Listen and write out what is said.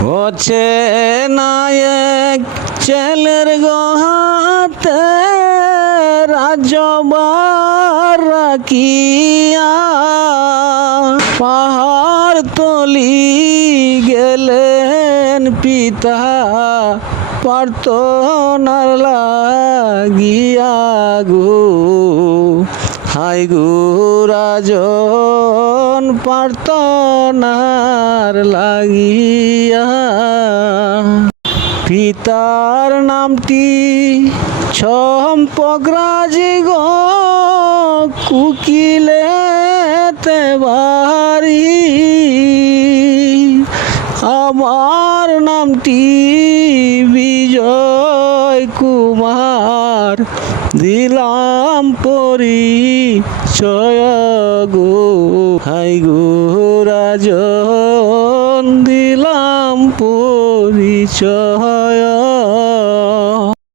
হচ্ছে না এক ছেলের গহাতে রাজবার রাখিয়া পাহাড় তলি গেলেন পিতা পারত না লাগিয়া গো হাই গো রাজন পারত না লাগিয়া পিতার নামটি চম্পকরাজি গো কুকিলেতে বাড়ি আমার নামটি বিজয় কুমার দিলাম পরিচয় গো হাই গো রাজন দিলাম পরিচয়।